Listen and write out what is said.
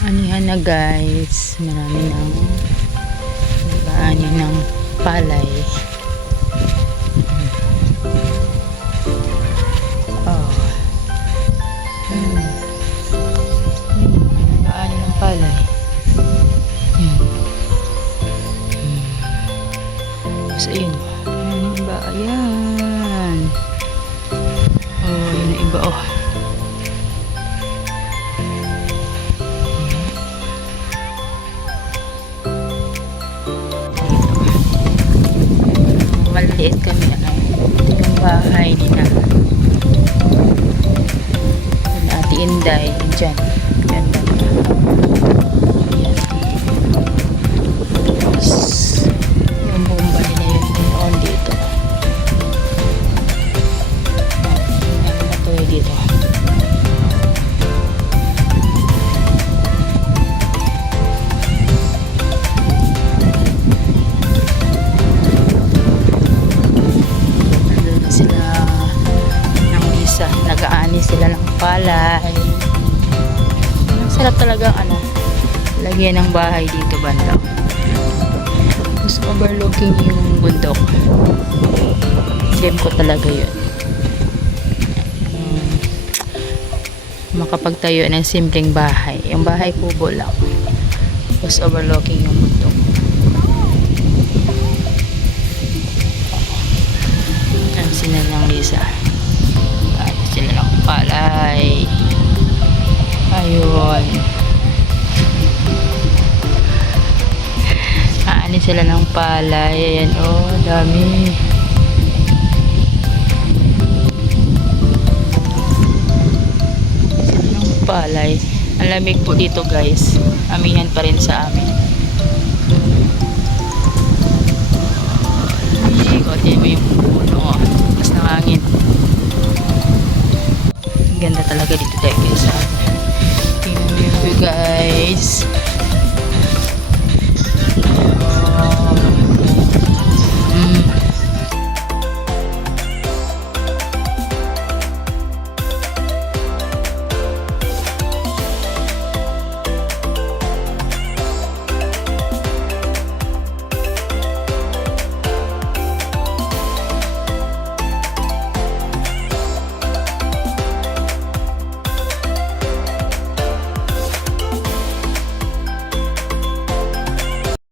Anihan na guys, marami ng ani ng palay. Oh. Ani ng palay. So yun. Ano ba? Ayan. Oh, yun na iba oh. Maliit kami ito yung bahay nila Ate Inday dyan ganda ayan yung bomba nila yun on dito natuloy dito nag-aani sila ng palay. Ang sarap talaga lagyan ng bahay dito banda. Mas overlooking yung bundok. Dream ko talaga yun. Makapagtayo ng simpleng bahay. Yung bahay kubo lang. Mas overlooking yung bundok. Ang sinan ng Lisa. Sila ng palay. Ayun. Aanin sila ng palay. Ayan oh, dami. Sila ng palay. Ang lamig po dito guys. Aminan pa rin sa amin. Ikotin mo yung puno. Mas nangangin. Ganda talaga dito guys. Tingnan nyo guys.